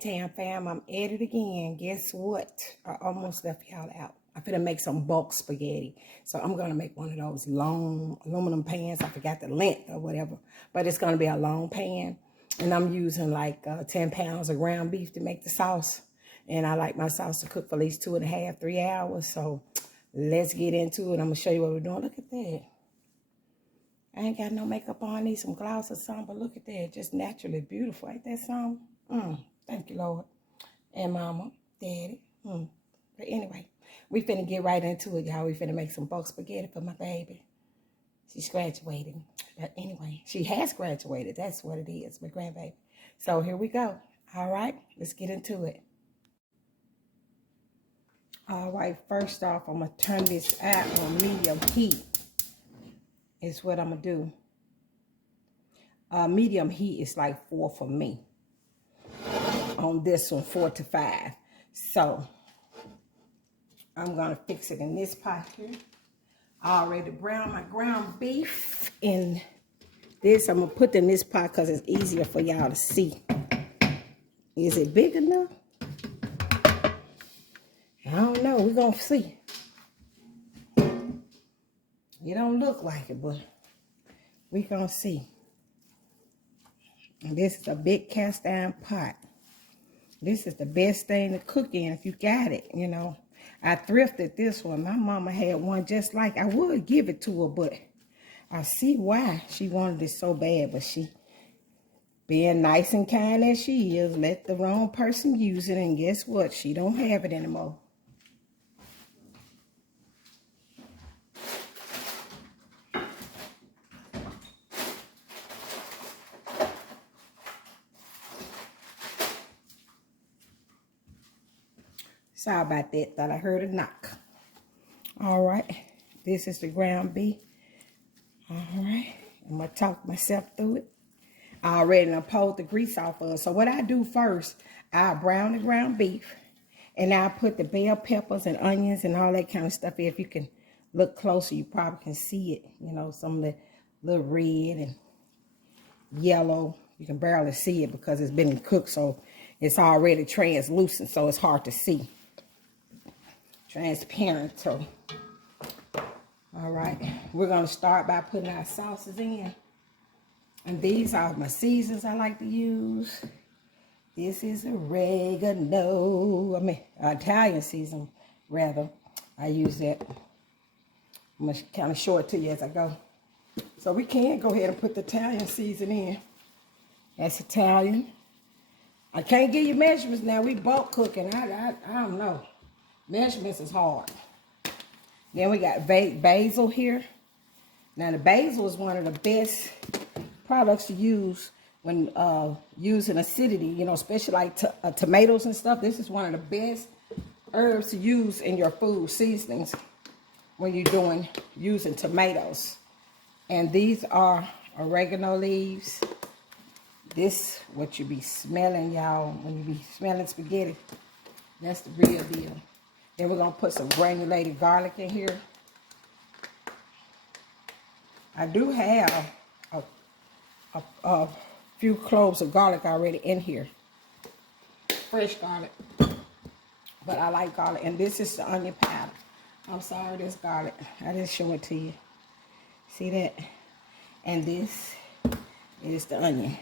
Tam fam, I'm at it again. Guess what? I almost left y'all out. I'm finna make some bulk spaghetti. So I'm gonna make one of those long aluminum pans. I forgot the length or whatever, but it's gonna be a long pan. And I'm using like 10 pounds of ground beef to make the sauce. And I like my sauce to cook for at least 2.5, 3 hours. So let's get into it. I'm gonna show you what we're doing. Look at that. I ain't got no makeup on. I need some gloss or something, but look at that. Just naturally beautiful. Ain't that something? Thank you, Lord. And Mama, Daddy. But anyway, we finna get right into it, y'all. We finna make some bulk spaghetti for my baby. She's graduating. But anyway, she has graduated. That's what it is, my grandbaby. So here we go. All right, let's get into it. All right, first off, I'm going to turn this out on medium heat. Is what I'm going to do. Medium heat is like 4 for me. On this one, 4 to 5. So I'm gonna fix it in this pot here. I already browned my ground beef in this. I'm gonna put it in this pot because it's easier for y'all to see. Is it big enough? I don't know. We're gonna see. It don't look like it, but we're gonna see. And this is a big cast iron pot. This is the best thing to cook in if you got it, you know. I thrifted this one. My mama had one just like. I would give it to her, but I see why she wanted it so bad. But she, being nice and kind as she is, let the wrong person use it. And guess what? She don't have it anymore. Sorry about that. Thought I heard a knock. All right. This is the ground beef. All right. I'm going to talk myself through it. I already pulled the grease off of it. So what I do first, I brown the ground beef. And I put the bell peppers and onions and all that kind of stuff in. If you can look closer, you probably can see it. You know, some of the little red and yellow. You can barely see it because it's been cooked. So it's already translucent. So it's hard to see. Transparent. So, all right, we're gonna start by putting our sauces in, and these are my seasons I like to use. This is oregano. I mean Italian season rather. I use that. I'm gonna kind of show it to you as I go. So we can go ahead and put the Italian season in. That's Italian. I can't give you measurements now. We bulk cooking. I don't know. Measurements is hard. Then we got basil here. Now the basil is one of the best products to use when using acidity, you know, especially like tomatoes and stuff. This is one of the best herbs to use in your food seasonings when you're using tomatoes. And these are oregano leaves. This what you be smelling, y'all, when you be smelling spaghetti. That's the real deal. Then we're going to put some granulated garlic in here. I do have a few cloves of garlic already in here. Fresh garlic. But I like garlic. And this is the onion powder. I'm sorry, this garlic. I didn't show it to you. See that? And this is the onion.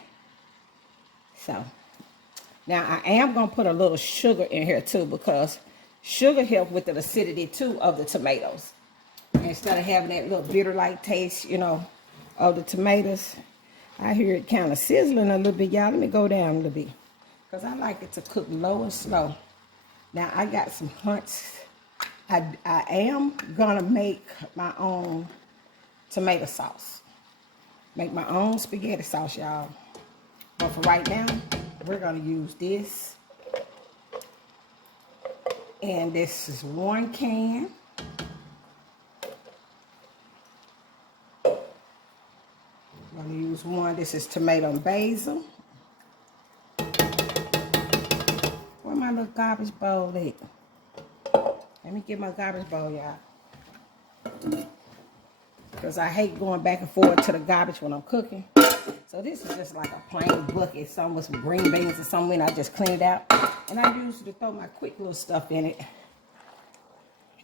So, now I am going to put a little sugar in here too because sugar helps with the acidity too of the tomatoes. Instead of having that little bitter-like taste, you know, of the tomatoes. I hear it kind of sizzling a little bit, y'all. Let me go down a little bit. Because I like it to cook low and slow. Now, I got some hunts. I am going to make my own tomato sauce. Make my own spaghetti sauce, y'all. But for right now, we're going to use this. And this is 1 can. I'm going to use 1. This is tomato and basil. Where my little garbage bowl at? Let me get my garbage bowl, y'all. Because I hate going back and forth to the garbage when I'm cooking. So this is just like a plain bucket, some with some green beans or something. I just cleaned it out. And I use it to throw my quick little stuff in it.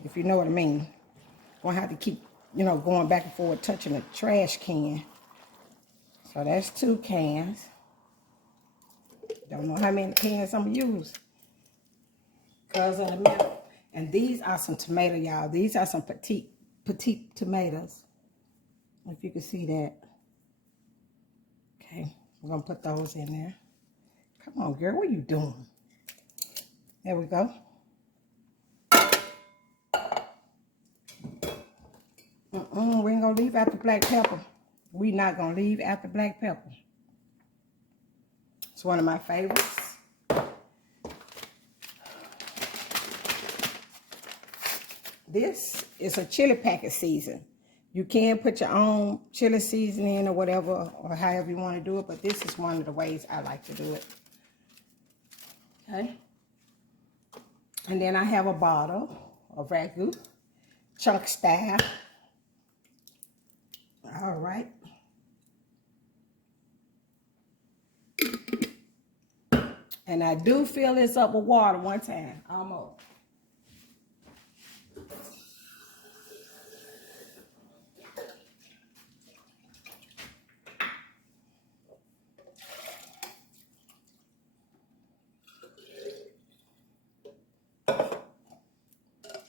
If you know what I mean. Won't have to keep, you know, going back and forth touching a trash can. So that's 2 cans. Don't know how many cans I'm gonna use. Cause in a minute. And these are some tomato, y'all. These are some petite tomatoes. If you can see that. Okay, we're gonna put those in there. Come on, girl, what are you doing? There we go. We ain't gonna leave out the black pepper. We not gonna leave out the black pepper. It's one of my favorites. This is a chili packet season. You can put your own chili seasoning or whatever, or however you want to do it, but this is one of the ways I like to do it. Okay. And then I have a bottle of ragu, chunk style. All right. And I do fill this up with water one time, almost.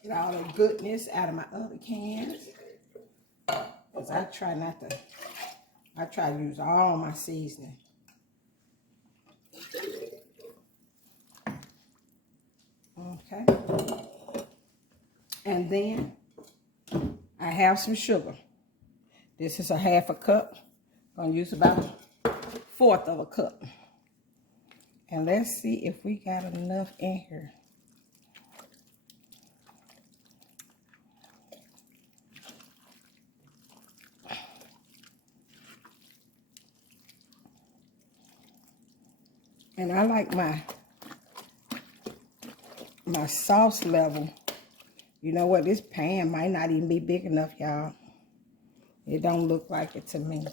Get all the goodness out of my other cans. Because I try to use all my seasoning. Okay. And then I have some sugar. This is a 1/2 cup. I'm gonna use about 1/4 of a cup. And let's see if we got enough in here. And I like my sauce level. You know what? This pan might not even be big enough, y'all. It don't look like it to me.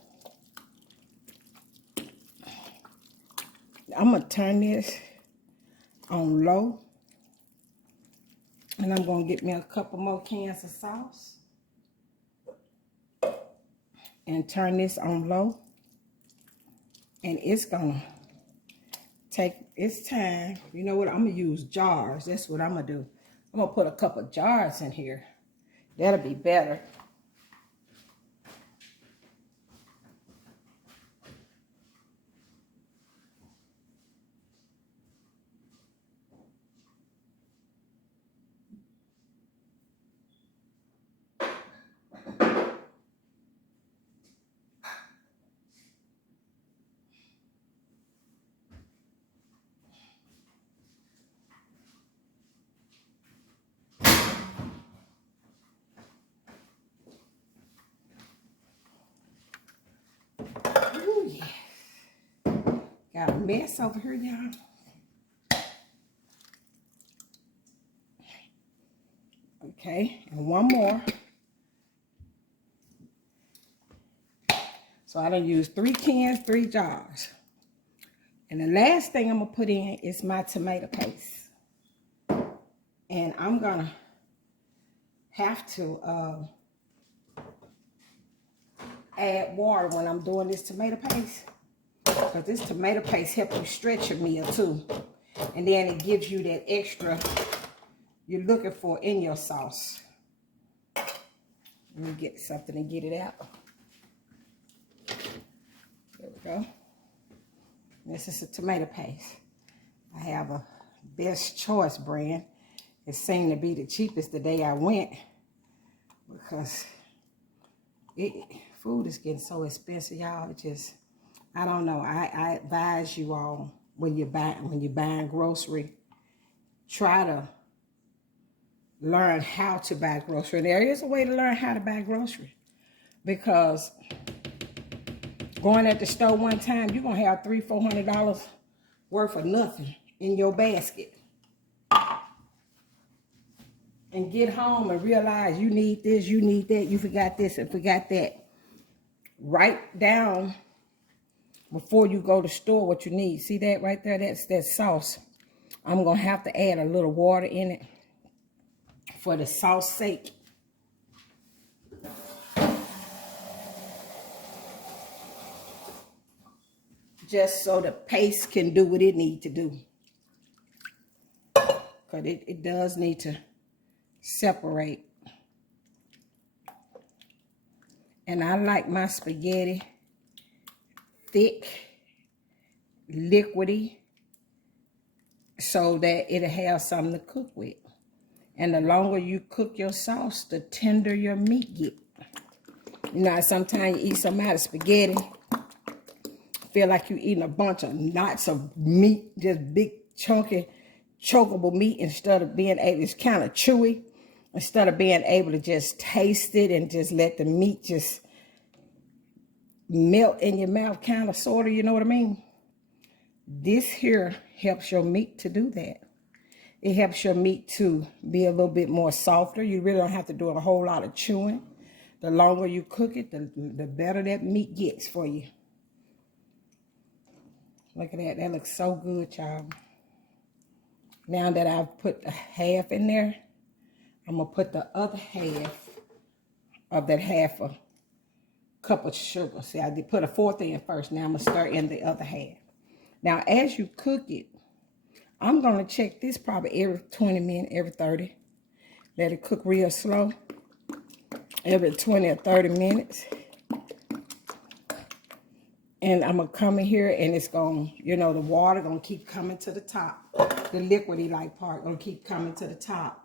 I'm going to turn this on low. And I'm going to get me a couple more cans of sauce. And turn this on low. And it's going to take its time. You know what? I'm going to use jars. That's what I'm going to do. I'm going to put a couple jars in here. That'll be better. Ooh, yeah. Got a mess over here, y'all. Okay, and one more. So I done used 3 cans, 3 jars. And the last thing I'm gonna put in is my tomato paste. And I'm gonna have to add water when I'm doing this tomato paste. Because this tomato paste helps you stretch your meal too. And then it gives you that extra you're looking for in your sauce. Let me get something to get it out. There we go. This is a tomato paste. I have a Best Choice brand. It seemed to be the cheapest the day I went. Because food is getting so expensive, y'all. It just, I don't know. I advise you all when you're buying grocery, try to learn how to buy grocery. And there is a way to learn how to buy grocery, because going at the store one time, you're gonna have $300-400 worth of nothing in your basket, and get home and realize you need this, you need that, you forgot this and forgot that. Write down before you go to the store what you need. See that right there? That's that sauce. I'm going to have to add a little water in it for the sauce sake. Just so the paste can do what it needs to do. Because it does need to separate. And I like my spaghetti thick, liquidy, so that it'll have something to cook with. And the longer you cook your sauce, the tender your meat get. You know, sometimes you eat some out of spaghetti, feel like you're eating a bunch of knots of meat, just big, chunky, chokeable meat, instead of being able, it's kind of chewy, instead of being able to just taste it and just let the meat just melt in your mouth, kind of, sort of, you know what I mean? This here helps your meat to do that. It helps your meat to be a little bit more softer. You really don't have to do a whole lot of chewing. The longer you cook it, the better that meat gets for you. Look at that. That looks so good, y'all. Now that I've put the half in there, I'm going to put the other half of that half a cup of sugar. See, I did put a fourth in first. Now I'm going to stir in the other half. Now, as you cook it, I'm going to check this probably every 20 minutes, every 30. Let it cook real slow. Every 20 or 30 minutes. And I'm going to come in here and it's going to, you know, the water going to keep coming to the top. The liquidy-like part going to keep coming to the top.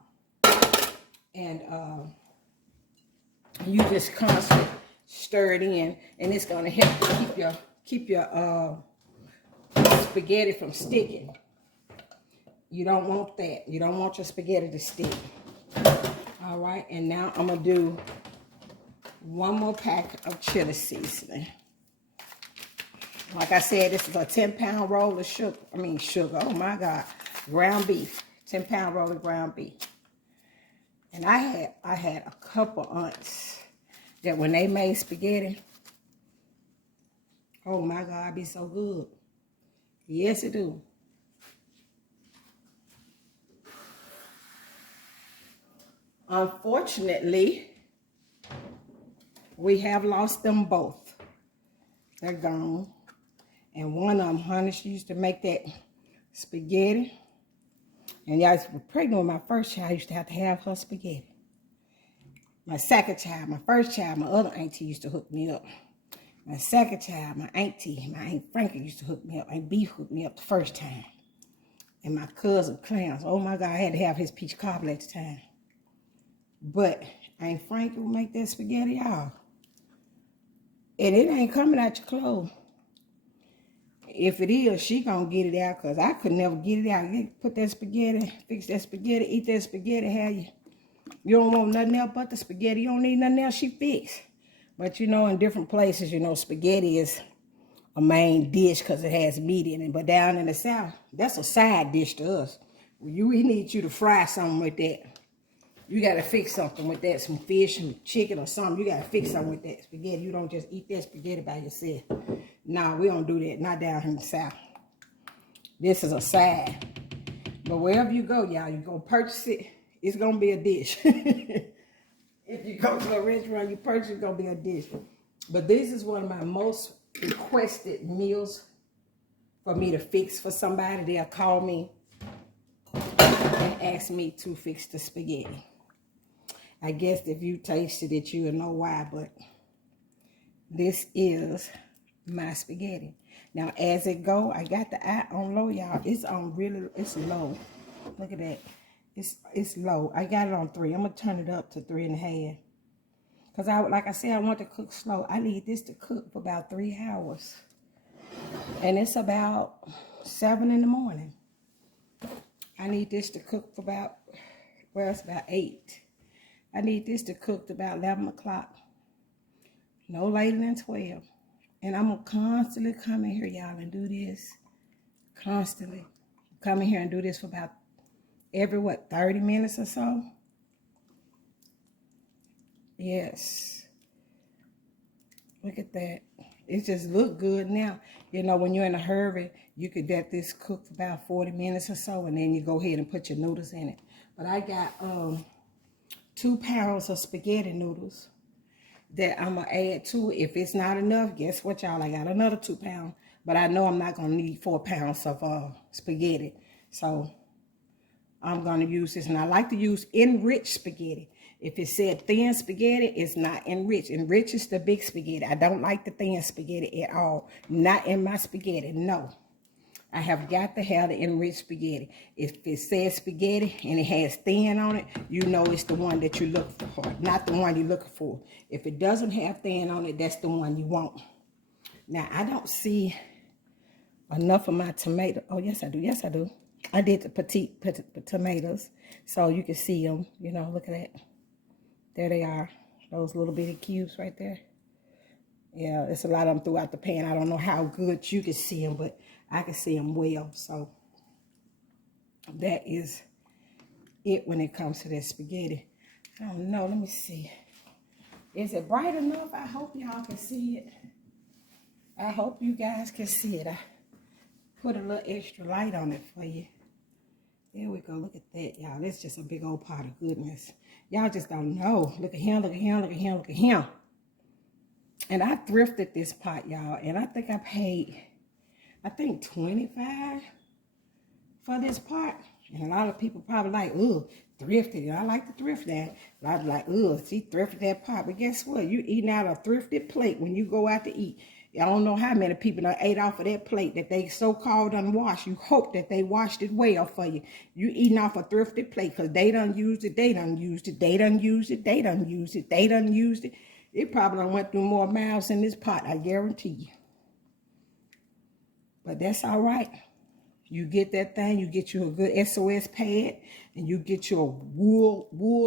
And you just constantly stir it in. And it's going to help you keep your spaghetti from sticking. You don't want that. You don't want your spaghetti to stick. All right. And now I'm going to do one more pack of chili seasoning. Like I said, this is a 10-pound roll of sugar. Oh my God. Ground beef. 10-pound roll of ground beef. And I had a couple aunts that when they made spaghetti, oh my God, it'd be so good. Yes, it do. Unfortunately, we have lost them both. They're gone. And one of them, honey, she used to make that spaghetti. And y'all was pregnant with my first child. I used to have her spaghetti. My second child, my first child, my other auntie used to hook me up. My second child, my Aunt Frankie used to hook me up. Aunt B hooked me up the first time. And my cousin Clarence, oh my God, I had to have his peach cobbler at the time. But Aunt Frankie will make that spaghetti, y'all. And it ain't coming out your clothes. If it is, she gonna get it out, because I could never get it out. You put that spaghetti, fix that spaghetti, eat that spaghetti, how you don't want nothing else but the spaghetti. You don't need nothing else she fixed. But you know, in different places, you know, spaghetti is a main dish because it has meat in it. But down in the South, that's a side dish to us. We need you to fry something with that. You got to fix something with that, some fish, some chicken or something. You got to fix something with that spaghetti. You don't just eat that spaghetti by yourself. Nah, we don't do that. Not down here in the South. This is a side. But wherever you go, y'all, you go purchase it, it's going to be a dish. If you go to a restaurant, you purchase, it's going to be a dish. But this is one of my most requested meals for me to fix for somebody. They'll call me and ask me to fix the spaghetti. I guess if you tasted it, you'll know why, but this is my spaghetti. Now, as it go, I got the eye on low, y'all. It's on really, it's low. Look at that. It's low. I got it on 3. I'm going to turn it up to 3.5. Because, like I said, I want to cook slow. I need this to cook for about 3 hours. And it's about 7 in the morning. I need this to cook for about, well, it's about 8. I need this to cook to about 11 o'clock. No later than 12. And I'm going to constantly come in here, y'all, and do this. Constantly. Come in here and do this for about every, 30 minutes or so? Yes. Look at that. It just look good now. You know, when you're in a hurry, you could let this cook for about 40 minutes or so, and then you go ahead and put your noodles in it. But I got 2 pounds of spaghetti noodles that I'm gonna add to it. If it's not enough, guess what, y'all? I got another 2 pounds, but I know I'm not gonna need 4 pounds of spaghetti. So I'm gonna use this, and I like to use enriched spaghetti. If it said thin spaghetti, it's not enriched. Enriched is the big spaghetti. I don't like the thin spaghetti at all. Not in my spaghetti, no. I have got to have the enriched spaghetti. If it says spaghetti and it has thin on it, you know it's the one that you look for, not the one you're looking for. If it doesn't have thin on it, that's the one you want. Now, I don't see enough of my tomato. Oh, yes, I do. Yes, I do. I did the petite tomatoes, so you can see them. You know, look at that. There they are. Those little bitty cubes right there. Yeah, it's a lot of them throughout the pan. I don't know how good you can see them, but I can see them well. So that is it when it comes to that spaghetti. I don't know. Let me see. Is it bright enough? I hope y'all can see it. I hope you guys can see it. I put a little extra light on it for you. There we go. Look at that, y'all. That's just a big old pot of goodness. Y'all just don't know. Look at him, look at him, look at him, look at him. And I thrifted this pot, y'all. And I think I paid, $25 for this pot. And a lot of people probably like, ugh, thrifted. And I like to thrift that. But I was like, ugh, she thrifted that pot. But guess what? You eating out a thrifted plate when you go out to eat. I don't know how many people done ate off of that plate that they so-called unwashed. You hope that they washed it well for you. You eating off a thrifted plate because they done used it, they done used it, they done used it, they done used it, they done used it. It probably done went through more miles in this pot, I guarantee you. But that's all right. You get that thing, you get you a good SOS pad, and you get your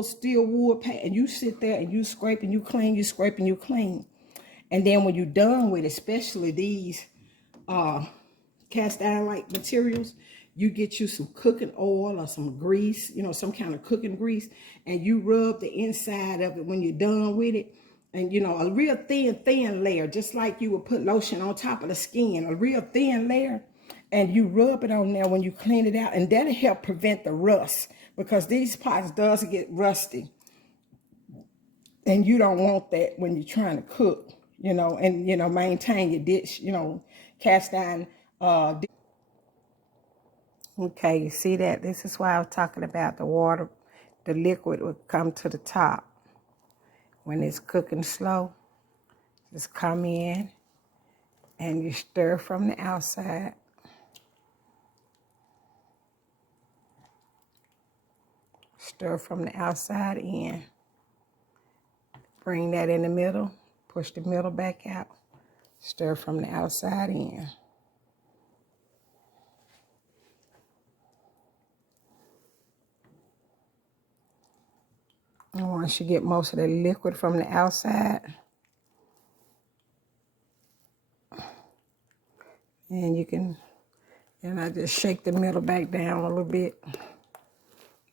steel wool pad, and you sit there and you scrape and you clean, you scrape and you clean. And then when you're done with, especially these cast iron like materials, you get you some cooking oil or some grease, you know, some kind of cooking grease, and you rub the inside of it when you're done with it. And, you know, a real thin layer, just like you would put lotion on top of the skin, a real thin layer. And you rub it on there when you clean it out, and that'll help prevent the rust, because these pots does get rusty. And you don't want that when you're trying to cook, you know, and, you know, maintain your dish, you know, cast iron. Okay, you see that? This is why I was talking about the water, the liquid would come to the top. When it's cooking slow, just come in and you stir from the outside. Stir from the outside in. Bring that in the middle. Push the middle back out. Stir from the outside in. And once you get most of the liquid from the outside, and you can, and I just shake the middle back down a little bit.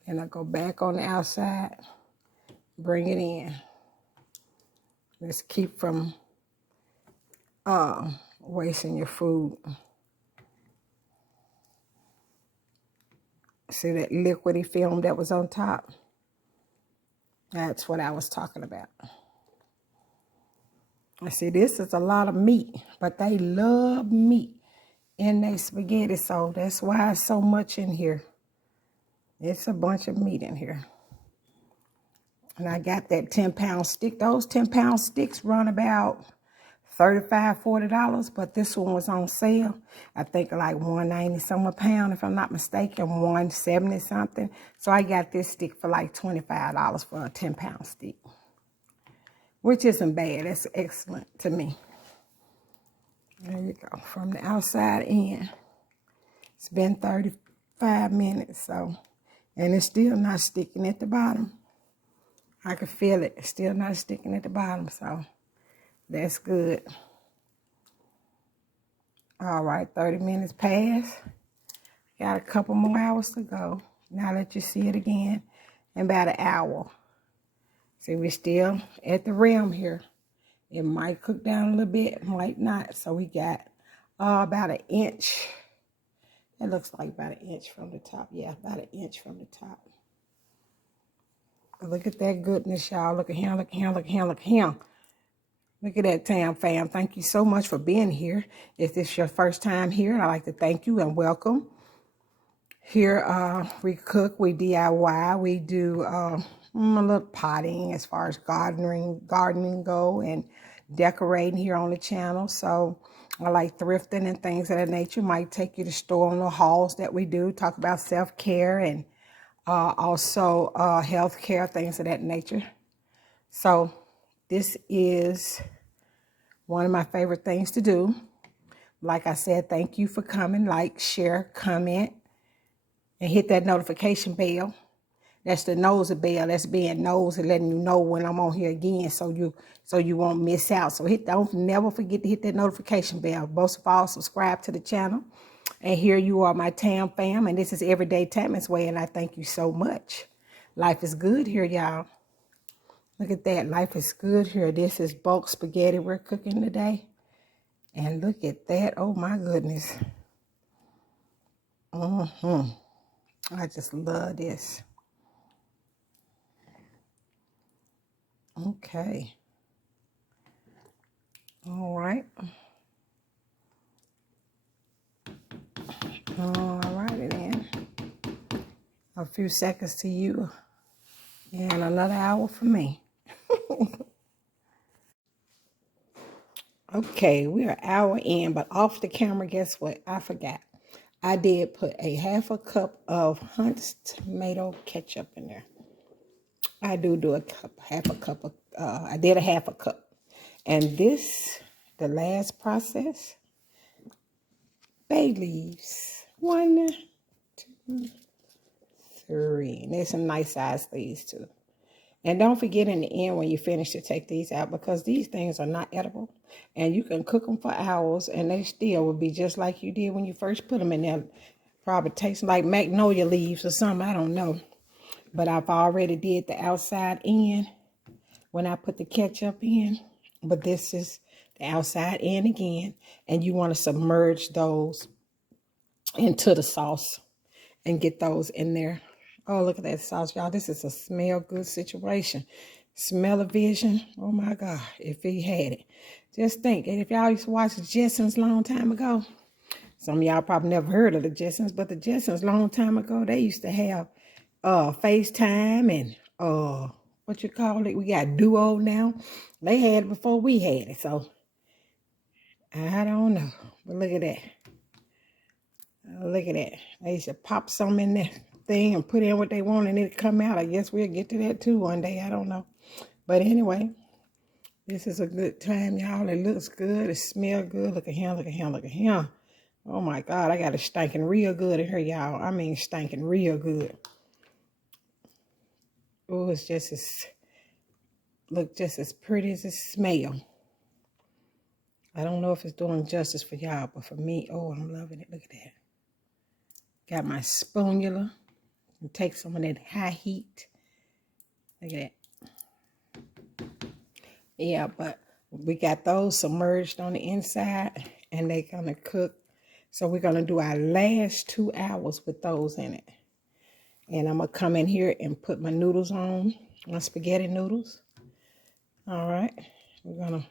And I go back on the outside, bring it in. Let's keep from wasting your food. See that liquidy film that was on top? That's what I was talking about. I see this is a lot of meat, but they love meat in their spaghetti, so that's why it's so much in here. It's a bunch of meat in here. And I got that 10-pound stick. Those 10-pound sticks run about $35, $40, but this one was on sale. I think like $1.90 some a pound, if I'm not mistaken, $1.70 something. So I got this stick for like $25 for a 10-pound stick, which isn't bad. That's excellent to me. There you go, from the outside in. It's been 35 minutes, so, and it's still not sticking at the bottom. I can feel it. It's still not sticking at the bottom, so that's good. All right, 30 minutes passed. Got a couple more hours to go. Now let you see it again in about an hour. See, we're still at the rim here. It might cook down a little bit, might not. So we got about an inch. It looks like about an inch from the top. Yeah, about an inch from the top. Look at that goodness, y'all. Look at him, look at him, look at him, look at him. Look at that, Tam fam. Thank you so much for being here. If this is your first time here, I'd like to thank you and welcome. Here, we cook, we DIY, we do a little potting as far as gardening go, and decorating here on the channel. So I like thrifting and things of that nature. Might take you to store on the hauls that we do, talk about self-care and also health-care, things of that nature. So this is one of my favorite things to do. Like I said, thank you for coming. Like, share, comment, and hit that notification bell. That's the nosy bell. That's being nosy, letting you know when I'm on here again, so you won't miss out. So don't never forget to hit that notification bell. Most of all, subscribe to the channel. And here you are, my Tam fam, and this is Everyday Tam's Way, and I thank you so much. Life is good here, y'all. Look at that. Life is good here. This is bulk spaghetti we're cooking today. And look at that. Oh, my goodness. I just love this. Okay. All right. All righty then. A few seconds to you and another hour for me. Okay, we're an hour in, but off the camera, guess what? I forgot. I did put a half a cup of Hunt's tomato ketchup in there. I do a cup, half a cup of, I did a half a cup. And this, the last process, bay leaves. 1, 2, 3. And there's some nice size leaves too. And don't forget in the end when you finish to take these out, because these things are not edible. And you can cook them for hours and they still will be just like you did when you first put them in there. Probably tastes like magnolia leaves or something, I don't know. But I've already did the outside end when I put the ketchup in. But this is the outside end again. And you want to submerge those into the sauce and get those in there. Oh, look at that sauce, y'all. This is a smell good situation. Smell-o-vision. Oh, my God, if he had it. Just think, and if y'all used to watch the Jetsons a long time ago, some of y'all probably never heard of the Jetsons, but the Jetsons a long time ago, they used to have FaceTime and what you call it? We got Duo now. They had it before we had it, so I don't know. But look at that. Look at that. They used to pop some in there thing and put in what they want and it'll come out. I guess we'll get to that too one day. I don't know. But anyway, this is a good time, y'all. It looks good. It smells good. Look at him. Look at him. Look at him. Oh my God. I got it stinking real good in here, y'all. I mean, stinking real good. Oh, it's just as pretty as it smells. I don't know if it's doing justice for y'all, but for me, oh, I'm loving it. Look at that. Got my spoonula. And take some of that high heat. Look at that. Yeah, but we got those submerged on the inside and they're gonna cook. So we're gonna do our last 2 hours with those in it. And I'm gonna come in here and put my noodles on, my spaghetti noodles. All right, we're gonna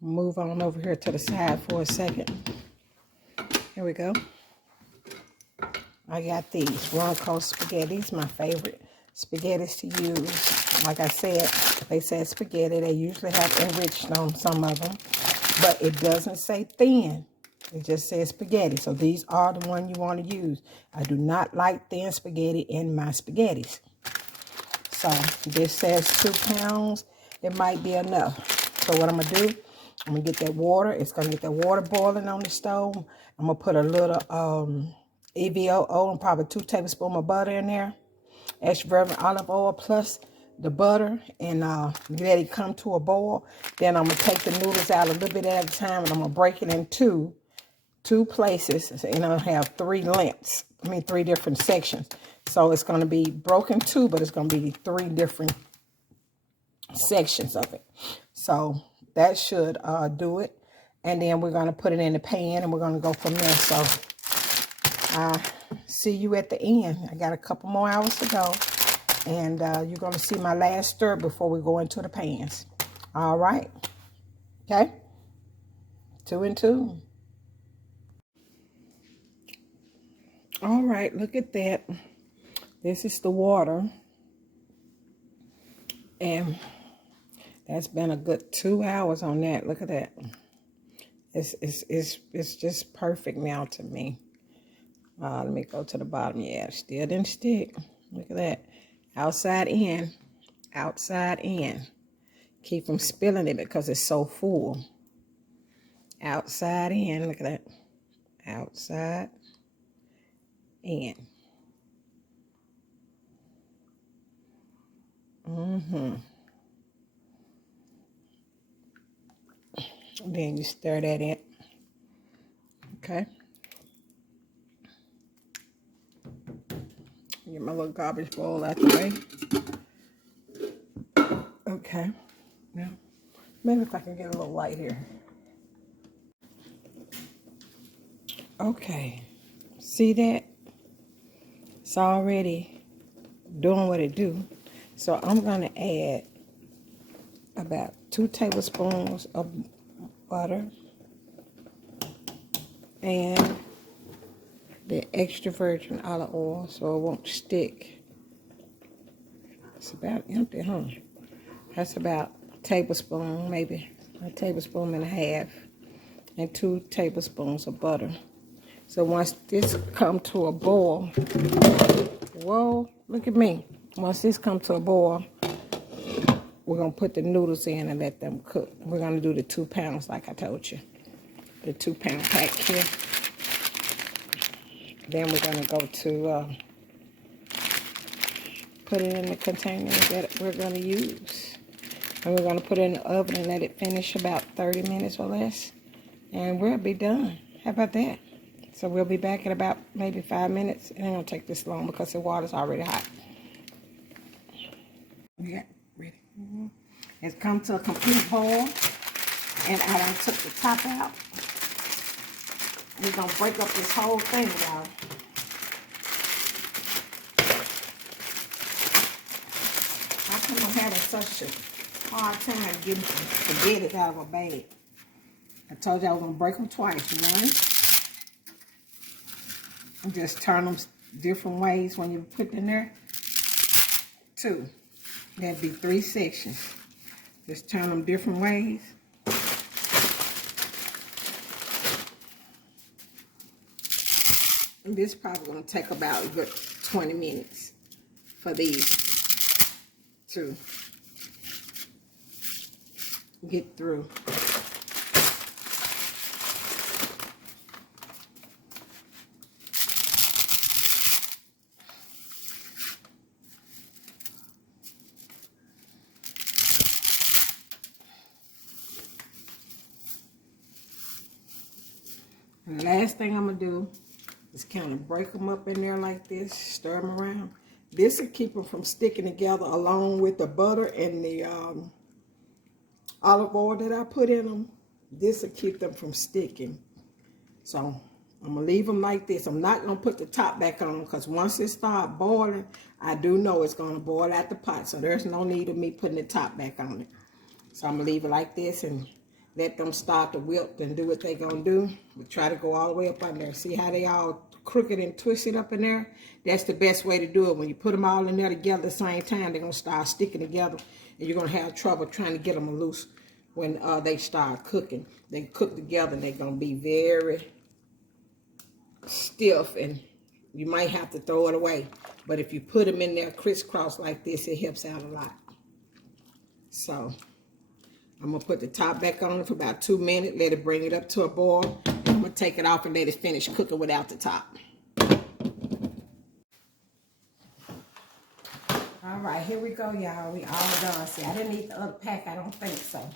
move on over here to the side for a second. Here we go. I got these Ronco spaghettis, my favorite spaghettis to use. Like I said, they said spaghetti. They usually have enriched on some of them, but it doesn't say thin. It just says spaghetti. So these are the one you want to use. I do not like thin spaghetti in my spaghettis. So this says 2 pounds. It might be enough. So what I'm going to do, I'm going to get that water. It's going to get that water boiling on the stove. I'm going to put a little EVO and probably 2 tablespoons of butter in there. Extra virgin olive oil plus the butter, and let it come to a boil. Then I'm going to take the noodles out a little bit at a time, and I'm going to break it in two places, and I'll have 3 lengths. 3 different sections. So it's going to be broken 2, but it's going to be 3 different sections of it. So that should do it. And then we're going to put it in the pan and we're going to go from there. So see you at the end. I got a couple more hours to go. And you're going to see my last stir before we go into the pans. All right. Okay. 2 and 2. All right. Look at that. This is the water. And that's been a good 2 hours on that. Look at that. It's just perfect now to me. Let me go to the bottom. Yeah, still didn't stick. Look at that. Outside in. Outside in. Keep from spilling it because it's so full. Outside in. Look at that. Outside in. Then you stir that in. Okay. Get my little garbage bowl out the way. Okay. Now, maybe if I can get a little light here. Okay. See that? It's already doing what it do. So I'm going to add about 2 tablespoons of butter and the extra virgin olive oil so it won't stick. It's about empty, huh? That's about a tablespoon, maybe a tablespoon and a half, and 2 tablespoons of butter. So once this comes to a boil, whoa, look at me. Once this comes to a boil, we're going to put the noodles in and let them cook. We're going to do the 2 pounds like I told you. The 2 pound pack here. Then we're going to go to put it in the container that we're going to use. And we're going to put it in the oven and let it finish about 30 minutes or less. And we'll be done. How about that? So we'll be back in about maybe 5 minutes. It ain't going to take this long because the water's already hot. Yeah, ready. It's come to a complete boil. And I done took the top out. We're going to break up this whole thing, y'all. How come I'm having such a hard time getting spaghetti out of a bag? I told you I was going to break them twice. 1, and just turn them different ways when you put them in there. 2, that'd be 3 sections. Just turn them different ways. And this is probably going to take about a good 20 minutes for these to get through. And the last thing I'm going to do is kind of break them up in there like this, stir them around. This will keep them from sticking together along with the butter and the olive oil that I put in them. This will keep them from sticking. So I'm going to leave them like this. I'm not going to put the top back on because once it starts boiling, I do know it's going to boil out the pot. So there's no need of me putting the top back on it. So I'm going to leave it like this and let them start to wilt and do what they're going to do. We'll try to go all the way up under there. See how they all crooked and twisted up in there? That's the best way to do it. When you put them all in there together at the same time, they're going to start sticking together. And you're going to have trouble trying to get them loose when they start cooking. They cook together and they're going to be very stiff. And you might have to throw it away. But if you put them in there crisscross like this, it helps out a lot. So I'm going to put the top back on it for about 2 minutes. Let it bring it up to a boil. And I'm going to take it off and let it finish cooking without the top. All right, here we go, y'all. We all done. See, I didn't eat the other pack. I don't think so.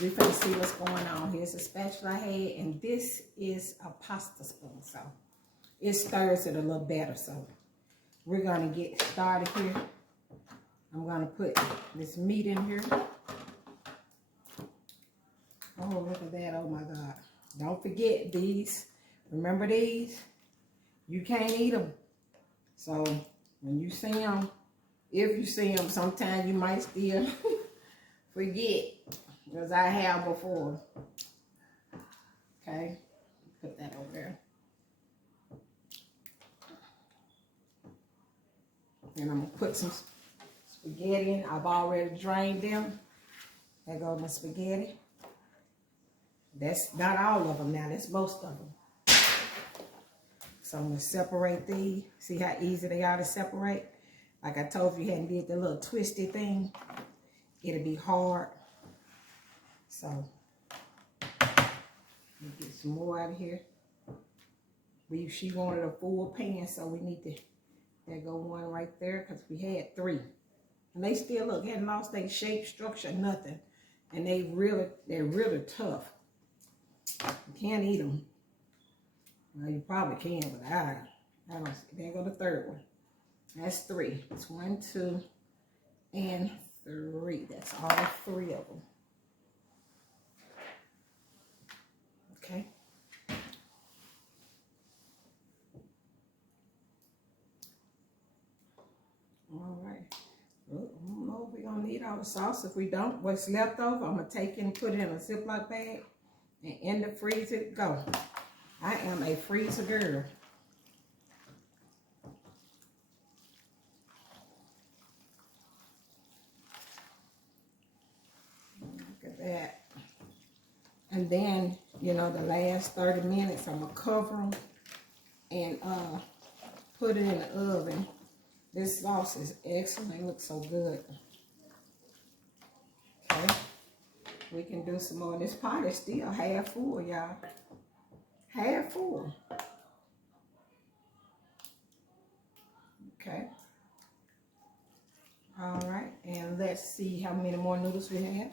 We're going to see what's going on. Here's a spatula I had. And this is a pasta spoon. So it stirs it a little better. So we're going to get started here. I'm going to put this meat in here. Oh, look at that. Oh, my God. Don't forget these. Remember these? You can't eat them. So, when you see them, if you see them, sometimes you might still forget. Because I have before. Okay. Put that over there. And I'm going to put some spaghetti in. I've already drained them. There goes my spaghetti. That's not all of them now. That's most of them. So I'm going to separate these. See how easy they are to separate? Like I told you, you hadn't did the little twisty thing. It'll be hard. So, let me get some more out of here. She wanted a full pan, so we need to, there go one right there, because we had 3. And they still, look, hadn't lost their shape, structure, nothing. And they're really tough. You can't eat them. Well, you probably can, but I don't see. There go the third one. That's 3. It's 1, 2, and 3. That's all 3 of them. Okay. All right. Well, I don't know if we're going to need all the sauce. If we don't, what's left over, I'm going to take it and put it in a Ziploc bag and in the freezer it go. I am a freezer girl. Look at that. And then, you know, the last 30 minutes, I'm going to cover them and put it in the oven. This sauce is excellent. It looks so good. Okay. We can do some more. This pot is still half full, y'all. Half full. Okay. All right. And let's see how many more noodles we have.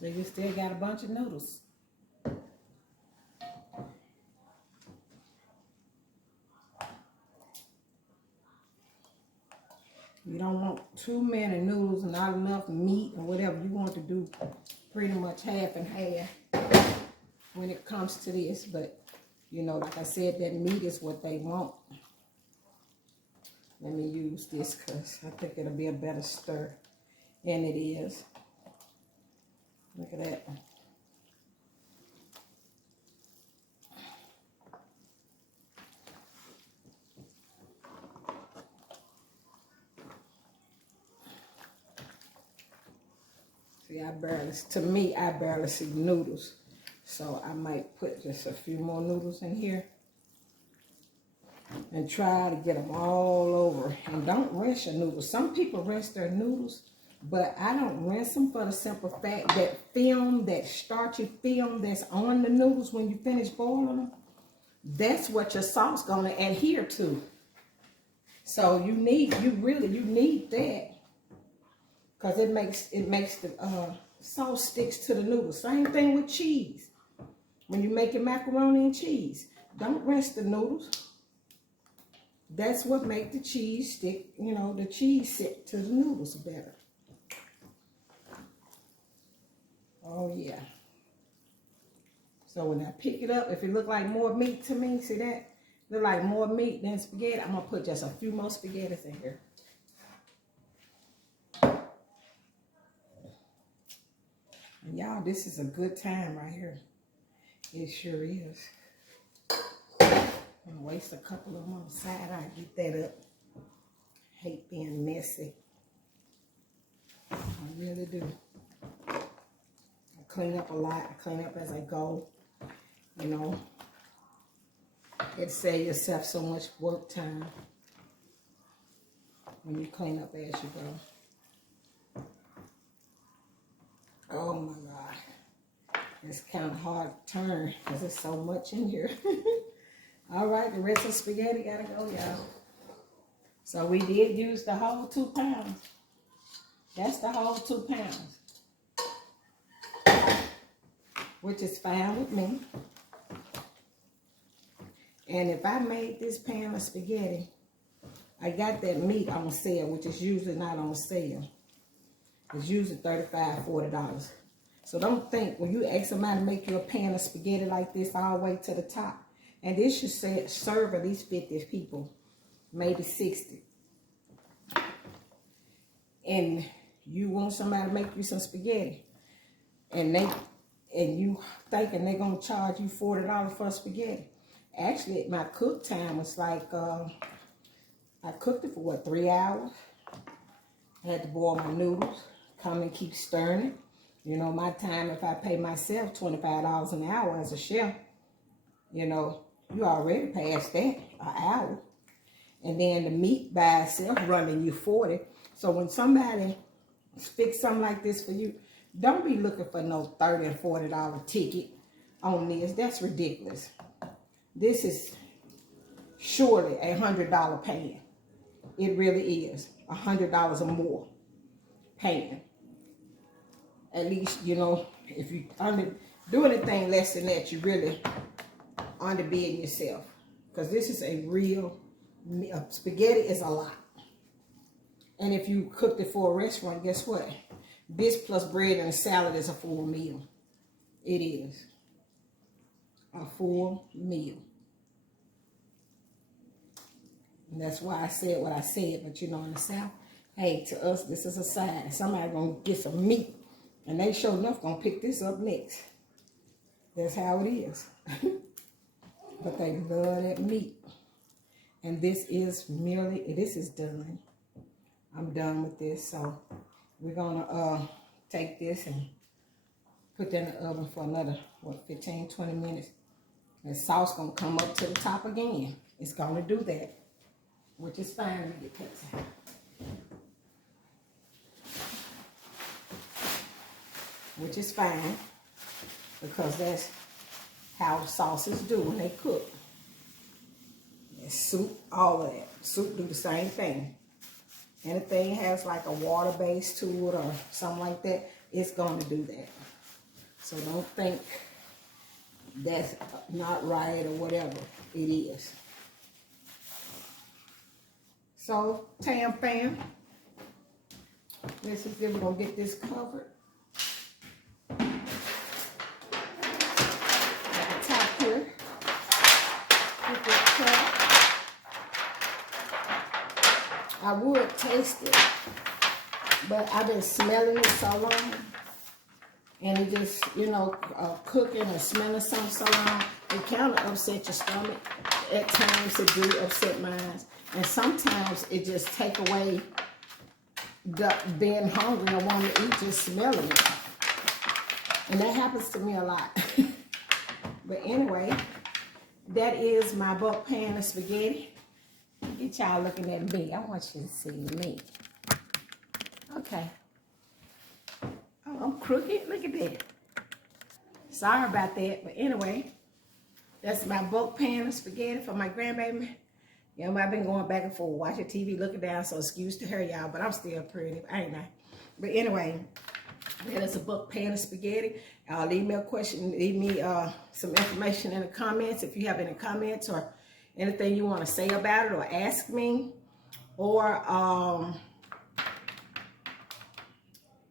So you still got a bunch of noodles. You don't want too many noodles and not enough meat or whatever. You want to do pretty much half and half when it comes to this. But, you know, like I said, that meat is what they want. Let me use this because I think it'll be a better stir. And it is. Look at that. See, I barely see noodles. So I might put just a few more noodles in here. And try to get them all over. And don't rinse your noodles. Some people rinse their noodles, but I don't rinse them for the simple fact that film, that starchy film that's on the noodles when you finish boiling them, that's what your sauce gonna adhere to. So you need that, because it makes the sauce sticks to the noodles. Same thing with cheese. When you're making macaroni and cheese, don't rinse the noodles. That's what makes the cheese stick, you know, the cheese stick to the noodles better. Oh, yeah. So when I pick it up, if it look like more meat to me, see that? Look like more meat than spaghetti, I'm going to put just a few more spaghettis in here. And y'all, this is a good time right here. It sure is. I'm gonna waste a couple of them on the side. I get that up. Hate being messy. I really do. I clean up a lot. I clean up as I go. You know, it saves yourself so much work time when you clean up as you go. Oh my God. It's kind of hard to turn because there's so much in here. All right, the rest of the spaghetti gotta go, y'all. So we did use the whole 2 pounds. That's the whole 2 pounds. Which is fine with me. And if I made this pan of spaghetti, I got that meat on sale, which is usually not on sale. It's usually $35, $40. So don't think when you ask somebody to make you a pan of spaghetti like this all the way to the top. And this should serve at least 50 people, maybe 60. And you want somebody to make you some spaghetti, and you thinking they're gonna charge you $40 for spaghetti. Actually, my cook time was like I cooked it for what, 3 hours. I had to boil my noodles, come and keep stirring it. You know, my time, if I pay myself $25 an hour as a chef, you know, you already passed that, an hour. And then the meat by itself running you 40. So when somebody fix something like this for you, don't be looking for no $30 and $40 ticket on this. That's ridiculous. This is surely a $100 pan. It really is $100 or more pan. At least, you know, if you do anything less than that, you really underbidding yourself. Because this is a real, spaghetti is a lot. And if you cooked it for a restaurant, guess what? This plus bread and a salad is a full meal. It is a full meal. And that's why I said what I said. But you know, in the South, hey, to us, this is a side. Somebody gonna get some meat, and they sure enough gonna pick this up next. That's how it is. But they love that meat. And this is done. I'm done with this. So we're gonna take this and put that in the oven for another, what, 15, 20 minutes. The sauce gonna come up to the top again. It's gonna do that, which is fine. We get Pepsi. Which is fine, because that's how the sauces do when they cook. And soup, all of that. Soup do the same thing. Anything has like a water base to it or something like that, it's going to do that. So don't think that's not right or whatever. It is. So, Tam fam, this is it. We're going to get this covered. At the top here. Get this cut. I would taste it, but I've been smelling it so long, and it just, you know, cooking or smelling something so long, it kind of upsets your stomach. At times it do upset mine, and sometimes it just take away being hungry or wanting to eat, just smelling it. And that happens to me a lot. But anyway, that is my buck pan of spaghetti. Get y'all looking at me. I want you to see me. Okay. Oh, I'm crooked. Look at that. Sorry about that. But anyway, that's my bulk pan of spaghetti for my grandbaby. You know, I've been going back and forth, watching TV, looking down, so excuse to her, y'all, but I'm still pretty, ain't I? But anyway, that is a bulk pan of spaghetti. Leave me a question, leave me some information in the comments if you have any comments or anything you want to say about it or ask me, or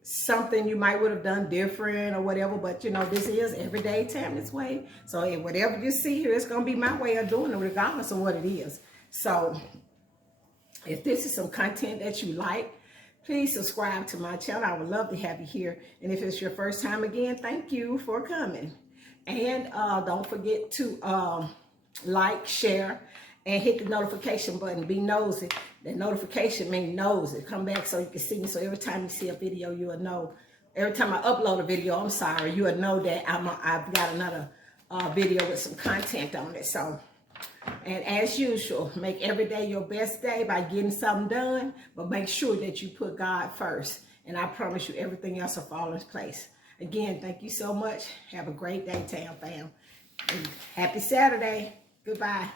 something you might would have done different or whatever. But you know, this is everyday Tammy's way. So whatever you see here, it's going to be my way of doing it regardless of what it is. So if this is some content that you like, please subscribe to my channel. I would love to have you here. And if it's your first time again, thank you for coming. And don't forget to like, share, and hit the notification button. Be nosy. That notification means nosy. Come back so you can see me. So every time you see a video, you will know. Every time I upload a video, I'm sorry, you will know that I've got another video with some content on it. So, and as usual, make every day your best day by getting something done. But make sure that you put God first. And I promise you everything else will fall into place. Again, thank you so much. Have a great day, Tam fam. And happy Saturday. Goodbye.